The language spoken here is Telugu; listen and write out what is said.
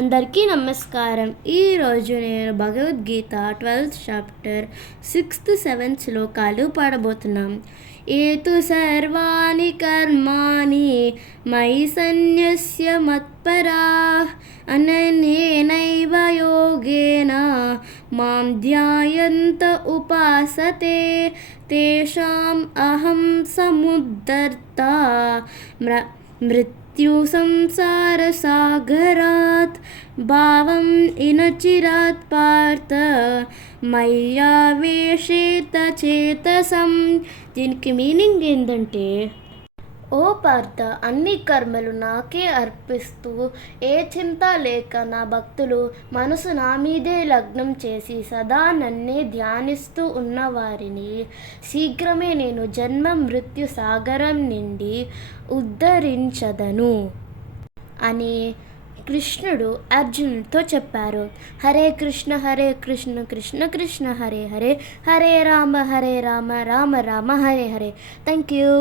అందరికీ నమస్కారం. ఈరోజు నేను Bhagavad Gita 12th chapter 6th 7th శ్లోకాలు పాడబోతున్నాం. ఏతు సర్వాణి కర్మాణి మయి సన్యస్య మత్పరాః అనన్యేనైవ యోగేన మాం ధ్యాయంత ఉపాసతే తేషాం అహం సముద్ధర్తా మృత్యు సంసార సాగరాత్ భావం ఇనచిరాత్ పార్థ మయ్యావేశేత చేతసం. దీనికి మీనింగ్ ఏంటంటే, ఓ పార్థ, అన్ని కర్మలు నాకే అర్పిస్తూ ఏ చింత లేక నా భక్తులు మనసు నా మీదే లగ్నం చేసి సదా నన్నే ధ్యానిస్తూ ఉన్నవారిని శీఘ్రమే నేను జన్మ మృత్యు సాగరం నుండి ఉద్ధరించదను అని కృష్ణుడు అర్జునుడితో చెప్పారు. హరే కృష్ణ కృష్ణ కృష్ణ హరే హరే, హరే రామ రామ రామ హరే హరే. Thank you.